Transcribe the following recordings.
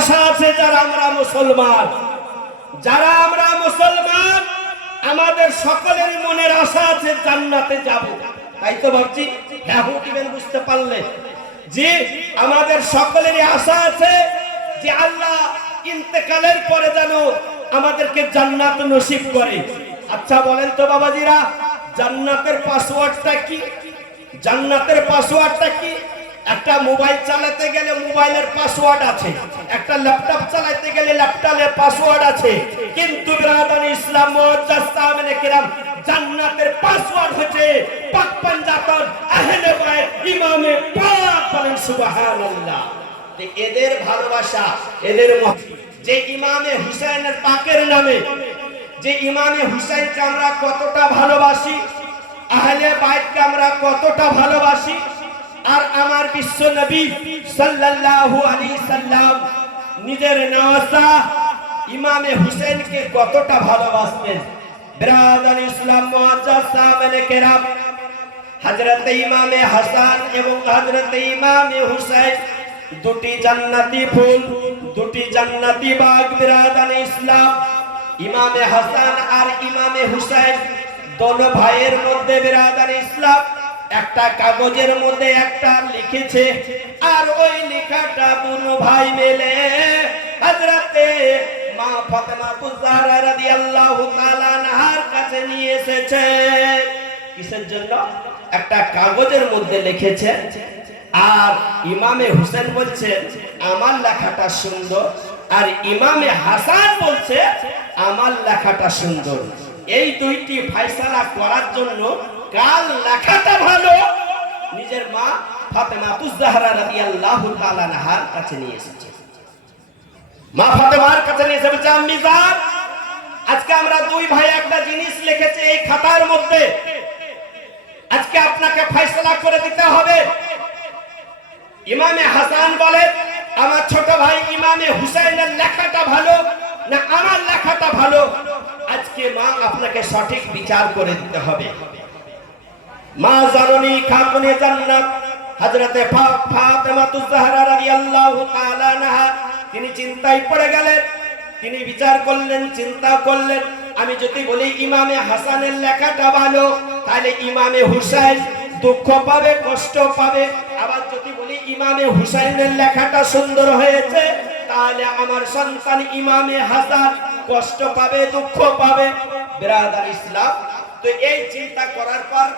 আশা আছে যারা আমরা মুসলমান, আমাদের সকলের মনের আশা আছে জান্নাতে যাব। তাই তো ভাবছি হ্যাঁ দিবেন, বুঝতে পারলে যে আমাদের সকলেরই আশা আছে যে আল্লাহ ইন্তেকালের পরে যেন আমাদেরকে জান্নাত নসিব করে। আচ্ছা বলেন তো বাবাজিরা, জান্নাতের পাসওয়ার্ডটা কি? জান্নাতের পাসওয়ার্ডটা কি? একটা মোবাইল চালাতে গেলে মোবাইলের পাসওয়ার্ড আছে, একটা ল্যাপটপ চালাতে গেলে ল্যাপটপের পাসওয়ার্ড আছে, কিন্তু বিরাদান ইসলাম মুআজ্জাজ সাহাবায়ে কেরাম জান্নাতের পাসওয়ার্ড হচ্ছে পাক পাঞ্জাতন আহলে বাইত ইমামে পাক। বলেন সুবহানাল্লাহ। এদের ভালোবাসা, এদের যে ইমামে হুসাইনের পাকের নামে, যে ইমামে হুসাইনকে আমরা কতটা ভালোবাসি, আহলে বাইতকে আমরা কতটা ভালোবাসি, আর আমার বিশ্ব নবী সাল্লাল্লাহু আলাইহি সাল্লাম নিজের নওয়াজা ইমামে হুসাইনকে কতটা ভালোবাসতেন। বিরাদার ইসলাম মুআজ্জাজ সাহাবায়ে কেরাম হযরত ইমামে হাসান এবং হযরত ইমামে হুসাইন দুটি জান্নাতি ফুল, দুটি জান্নাতি বাগ। বিরাদার ইসলাম ইমামে হাসান আর ইমামে হুসাইন দোনো ভাইয়ের মধ্যে বিরাদার ইসলাম একটা কাগজের মধ্যে একটা লিখেছে, আর ওই লেখাটা দুনো ভাই মিলে হযরতে মা ফাতেমাতুজ জাহরা রাদিয়াল্লাহু তাআলা আনহার কাছে নিয়ে এসেছে। কিসের জন্য? একটা কাগজের মধ্যে লিখেছে, আর ইমামে হুসেন বলছে আমার লেখাটা সুন্দর, আর ইমামে হাসান বলছে আমার লেখাটা সুন্দর। এই দুইটি ফয়সালা করার জন্য কার লেখাটা ভালো নিজের মা ফাতেমাতুজ জাহরা রাদিয়াল্লাহু তাআলা আনহার কাছে নিয়ে এসেছে। মা ফাতেমার কাছে নিয়ে এসে বলছে আম্মি জান, আজকে আমরা দুই ভাই একটা জিনিস লিখেছে এই খাতার মধ্যে, আজকে আপনাকে ফয়সালা করে দিতে হবে। ইমামে হাসান বলে আমার ছোট ভাই ইমামে হুসাইনের লেখাটা ভালো না আমার লেখাটা ভালো, আজকে মা আপনাকে সঠিক বিচার করে দিতে হবে। মা জাননী খাতুনে জান্নাত হযরতে ফাতেমাতুজ জাহরা রাদিয়াল্লাহু তাআলা আনহা তিনি চিন্তায় পড়ে গেলেন। তিনি বিচার করলেন, চিন্তা করলেন, আমি যদি বলি ইমামে হাসানের লেখাটা ভালো তাহলে ইমামে হুসাইন দুঃখ পাবে, কষ্ট পাবে। আবার যদি বলি ইমামে হুসাইনের লেখাটা সুন্দর হয়েছে তাহলে আমার সন্তান ইমামে হাসান কষ্ট পাবে, দুঃখ পাবে। বিরাদার ইসলাম, তো এই চিন্তা করার পর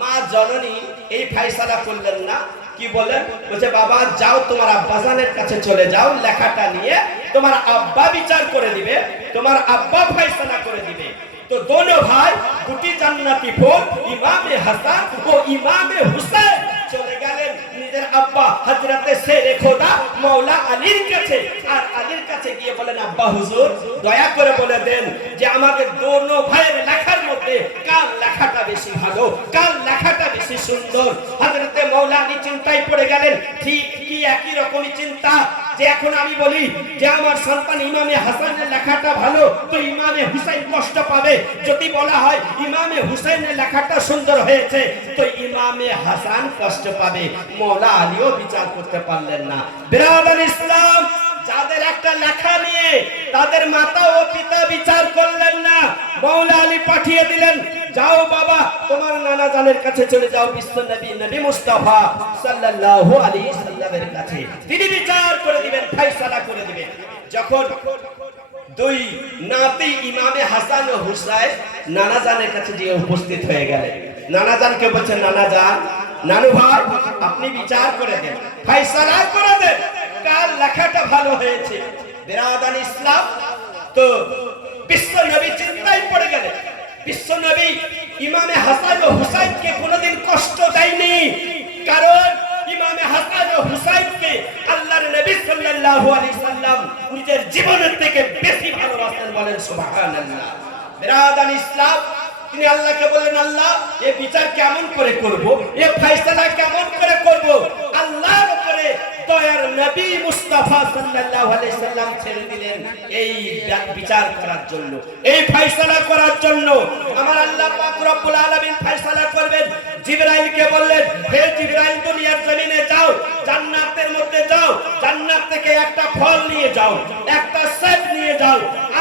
মা জননী এই ফয়সালা করলেন না, কি বলেন? বলছে বাবা যাও তোমার আব্বাজানের কাছে চলে যাও, লেখাটা নিয়ে তোমার আব্বা বিচার করে দিবে, তোমার আব্বা ফয়সালা করে দিবে। তো দোনো ভাই দুটি জান্নাতি ফুল ইমামে হাসান ও ইমামে হুসাইন চলে গেলেন নিজের আব্বা হযরতে শেরে খোদা মাওলা আলীর কাছে। আর আলীর কাছে গিয়ে বলেন আব্বা হুজুর দয়া করে বলে দেন যে আমাদের দোনো ভাইয়ের লেখার মধ্যে কার লেখাটা বেশি ভালো, কার লেখাটা বেশি সুন্দর। হযরতে মাওলা আলী চিন্তায় পড়ে গেলেন, ঠিক কি একই রকমই চিন্তা যে এখন আমি বলি যে আমার সন্তান ইমামে হাসানের লেখাটা ভালো তো ইমামে হুসাইন কষ্ট পাবে, যদি বলা হয় ইমামে হুসাইনের লেখাটা সুন্দর হয়েছে তো ইমামে হাসান কষ্ট পাবে। মাওলা আলীও বিচার করতে পারলেন না। বিরাদার ইসলাম, যাদের একটা লেখা নিয়ে তাদের মাতা ও পিতা বিচার করলেন না, মাওলা আলী পাঠিয়ে দিলেন যাও বাবা তোমার নানা জানের কাছে চলে যাও, বিশ্ব নবী নবী মুস্তাফা সাল্লাল্লাহু আলাইহি সাল্লামের কাছে, তিনি বিচার করে দিবেন, ফয়সালা করে দিবেন। যখন দুই নাতি ইমামে হাসান ও হুসাইন নানা জানের কাছে গিয়ে উপস্থিত হয়ে গেলেন, নানা জানকে বলছেন নানা জান, নানু ভাই আপনি বিচার করে দেন, ফয়সালা করে দেন কার লেখাটা ভালো হয়েছে। বিরাদার ইসলাম, তো বিশ্ব নবী চিন্তায় পড়ে গেলেন। বিশ্ব নবী ইমামে হাসান ও হুসাইনকে কোনোদিন কষ্ট দেয়নি, কারণ ইমামে হাসান ও হুসাইনকে আল্লাহর নবী সাল্লাল্লাহু আলাইহি সাল্লাম নিজের জীবনের থেকে বেশি ভালোবাসেন। বলেন সুবহানাল্লাহ। বিরাদার ইসলাম, তিনি আল্লাহকে বলেন আল্লাহ এই বিচার কেমন করে করব, এই ফয়সালা কেমন করে করব। আল্লাহর উপরে দয়ার নবী মুস্তাফা সাল্লাল্লাহু আলাইহি সাল্লাম ছেড়ে দিলেন এই বিচার করার জন্য, এই ফয়সালা করার জন্য। আমার আল্লাহ পাক রব্বুল আলামিন ফয়সালা করবেন জিবরাইলকে বললেন, হে জিবরাইল, দুনিয়ার জমিনে যাও, জান্নাতের মধ্যে যাও, জান্নাত থেকে একটা ফল নিয়ে যাও, একটা সেব নিয়ে যাও,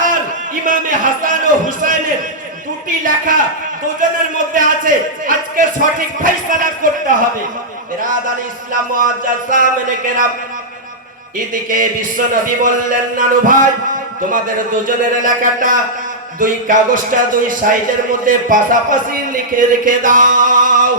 আর ইমামে হাসান ও হুসাইনের দুটি লেখা দুজনের মধ্যে আছে, আজকে সঠিক ফয়সালা করতে হবে। বিরাদার ইসলাম মুআজ্জাজ সামিনে কেরাম, এদিকে বিশ্ব নবী বললেন, নানু ভাই, তোমাদের দুজনের লেখাটা দুই কাগজটা দুই সাইজের মধ্যে পাশাপাশি লিখে রেখে দাও,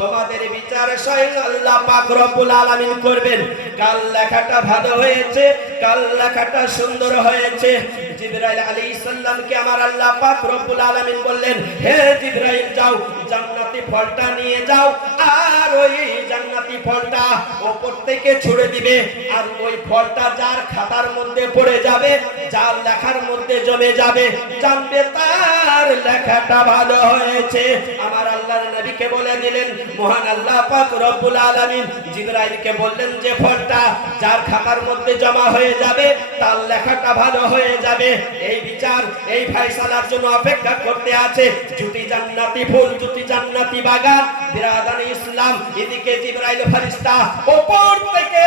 তোমাদের বিচার স্বয়ং আল্লাহ পাক রব্বুল আলামিন করবেন। কাল লেখাটা ভালো হয়েছে, কাল লেখাটা সুন্দর হয়েছে। জিবরাইল আলাইহিস সালামকে আমার আল্লাহ পাক রব্বুল আলামিন বললেন, হে জিবরাইল, যাও জান্নাতি ফলটা নিয়ে যাও, আর ওই জান্নাতি ফলটা উপর থেকে ছুঁড়ে দিবে, আর ওই ফলটা যার খাতার মধ্যে পড়ে যাবে, যার লেখার মধ্যে জমে যাবে, জানবে তার লেখাটা ভালো হয়েছে। আমার আল্লাহর নবীকে বলে দিলেন, মহান আল্লাহ পাক রব্বুল আলামিন জিবরাইলকে বললেন যে ফলটা যার খাতার মধ্যে জমা হয়ে যাবে তার লেখাটা ভালো হয়ে যাবে। এই বিচার, এই ফয়সালার জন্য অপেক্ষা করতে আছে জুটি জান্নাতি ফুল, জুটি জান্নাতি বাগান। বিরাদান ইসলাম, এদিকে জিবরাইল ফেরেশতা উপর থেকে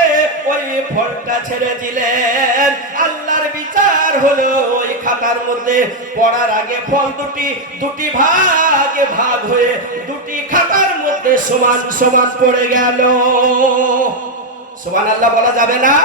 ওই ফলটা ছেড়ে দিলেন। আল্লাহর বিচার হলো ওই খাতার মধ্যে পড়ার আগে ফল দুটি ভাগে ভাগ হয়ে দুটি খাতার মধ্যে সমান সমান পড়ে গেল। সুবহানাল্লাহ বলা যাবে না?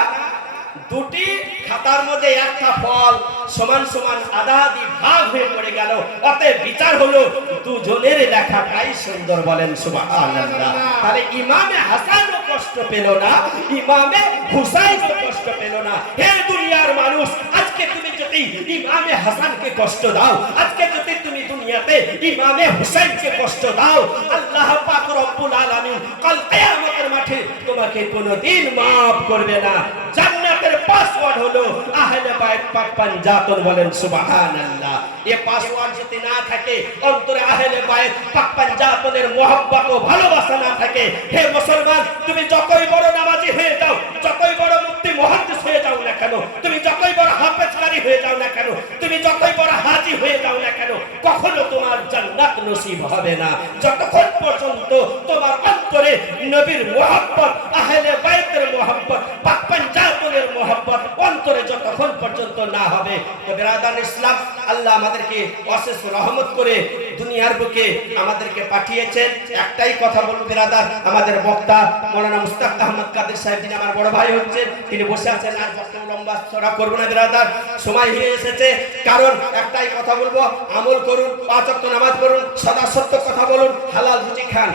দুটি খাতার মধ্যে একটা ফল সমান সমান আধা-আধি ভাগ হয়ে পড়ে গেল। অতএব বিচার হলো দুজনের লেখাটাই সুন্দর। বলেন সুবহানাল্লাহ। তাহলে ইমামে হাসানও কষ্ট পেল না, ইমামে হুসাইনও কষ্ট পেল না। হে দুনিয়ার মানুষ, আজকে তুমি যদি ইমামে হাসানকে কষ্ট দাও, আজকে যদি তুমি দুনিয়াতে ইমামে হুসাইনকে কষ্ট দাও, আল্লাহ পাক রব্বুল আলামিন কাল কিয়ামতের মাঠে তোমাকে কোনোদিন maaf করবে না। জান্নাতের পাসওয়ার্ড হলো আহলে বাইত পাক পাঞ্জাতন। বলেন সুবহানাল্লাহ। এই পাসওয়ার্ড যদি না থাকে, অন্তরে আহলে বাইত পাক পাঞ্জাতনের মহব্বত ও ভালোবাসা না থাকে, হে মুসলমান, তুমি যতই বড় নামাজি হয়ে যাও, যতই বড় মুফতি মুহাদ্দিস হয়ে যাও না কেন, তুমি যতই বড় হাফেজ কারি হয়ে যাও না কেন, তুমি যতই বড় হাজী হয়ে যাও না কেন, কখনো তোমার জান্নাত নসিব হবে না যতক্ষণ পর্যন্ত তোমার অন্তরে নবীর মহব্বত, আহলে বাইতের মহব্বত, পাক পাঞ্জাতনের মহব্বত অন্তরে যতক্ষণ পর্যন্ত না হবে। তো বিরাদান ইসলাম, আল্লাহ আমাদেরকে অশেষ রহমত করে দুনিয়ার বুকে আমাদেরকে পাঠিয়েছেন। একটাই কথা বলবো বিরাদার, আমাদের বক্তা মাওলানা মুস্তাক আহমদ কাদের সাহেব, যিনি আমার বড় ভাই হচ্ছেন, তিনি বসে আছেন। আর বক্তব্য লম্বা চড়া করব না বিরাদার, সময় হয়ে এসেছে। কারণ একটাই কথা বলবো, আমল করুন, 5 ওয়াক্ত নামাজ পড়ুন, সদা সত্য কথা বলুন, হালাল রুজি খান,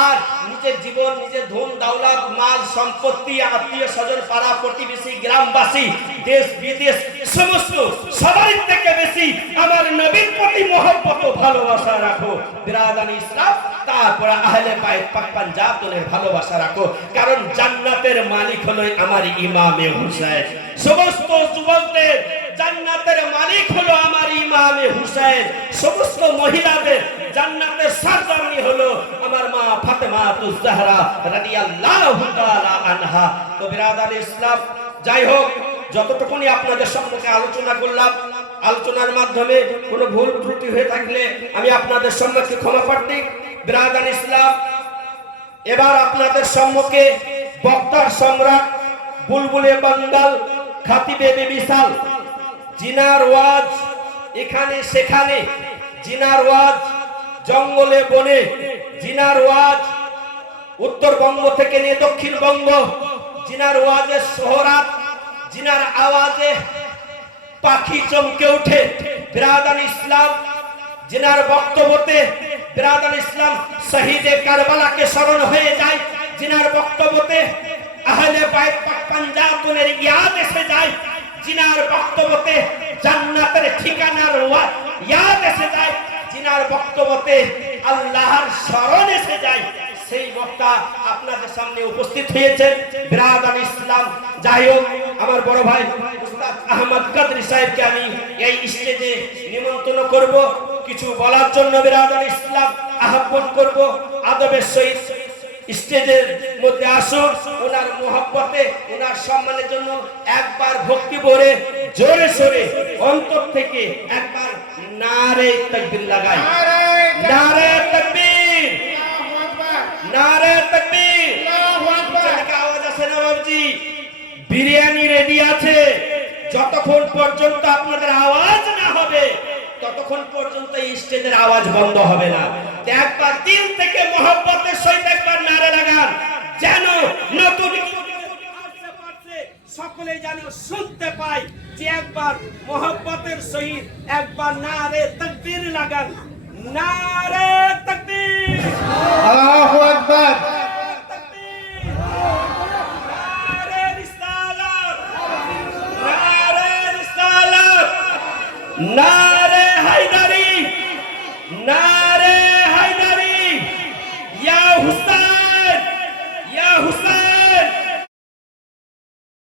আর নিজের জীবন, নিজের ধন দৌলত, মাল সম্পত্তি, আত্মীয় স্বজন, পাড়া প্রতিবেশী, গ্রামবাসী, দেশ বিদেশ সমস্ত সবার থেকে বেশি আমার নবীর প্রতি মহব্বত ও ভালোবাসা রাখো বিরাদান ইসলাম। তারপরে আহলে বাইত পাক পাঞ্জাতনের ভালোবাসা রাখো, কারণ জান্নাতের মালিক হলো আমার ইমামে হুসাইন। সমস্ত যুবকদের জান্নাতের মালিক হলো আমার ইমামে হুসাইন। সমস্ত মহিলাদের জান্নাতের সরদারনি হলো আমার মা ফাতেমাতুজ জাহরা রাদিয়াল্লাহু তাআলা আনহা। তো বিরাদার ইসলাম, যাই হোক, যতটুকুনি আপনাদের সম্মুখে আলোচনা করলাম, আলোচনার মাধ্যমে কোনো ভুল ত্রুটি হয়ে থাকলে আমি আপনাদের সম্মুখে ক্ষমা প্রার্থী। বিরাদার ইসলাম, এবার আপনাদের সম্মুখে বক্তার সম্রাট, বুলবুলে বাঙ্গাল, খাতিবে বিশাল, জিনার ওয়াজ এখানে সেখানে, জিনার ওয়াজ জঙ্গলে বনে, জিনার ওয়াজ উত্তরবঙ্গ থেকে নিয়ে দক্ষিণবঙ্গ, জিনার ওয়াজের শোহরাত, জিনার আওয়াজে পাখি চমকে ওঠে। বিরাদান ইসলাম, জিনার বক্তব্যতে বিরাদান ইসলাম শহীদে কারবালাকে স্মরণ হয়ে যায়, জিনার বক্তব্যতে আহলে বাইত পাক পাঞ্জাতনের ইয়াদ এসে যায়, জিনার বক্তব্যতে জান্নাতের ঠিকানার ইয়াদ এসে যায়, জিনার বক্তব্যতে আল্লাহর স্মরণ এসে যায়, সেই বক্তা আপনাদের সামনে উপস্থিত হয়েছেন। বিরাদান ইসলাম, যাই হোক, আমার বড় ভাই উস্তাদ আহমদ কাদরি সাহেবকে আমি এই স্টেজে নিমন্ত্রণ করব কিছু বলার জন্য। বিরাদান ইসলাম, আহ্বান করব আদবের সহিত স্টেজের মধ্যে আসুন। ওনার মোহাব্বতে, ওনার সম্মানের জন্য একবার ভক্তি ভরে জোরে সোরে অন্তর থেকে একবার নারে তাকবীর লাগাই। নারে তাকবীর, নারে তাকবীর। চারদিকে আওয়াজ আছে না বাবুজি? বিরিয়ানি রেডি আছে, যতক্ষণ পর্যন্ত আপনাদের আওয়াজ না হবে ততক্ষণ পর্যন্ত এই স্টেজের আওয়াজ বন্ধ হবে না। একবার দিল থেকে মহব্বতের সহিত একবার নারে লাগান, যেন নতুন সকলে যেন শুনতে পায় যে একবার মহব্বতের সহিত একবার নারে তাকবীর লাগান। নারে তাকবীর, আল্লাহু আকবার। নারে রিসালাত, নারে রিসালাত, নারে হায়দারি, নারে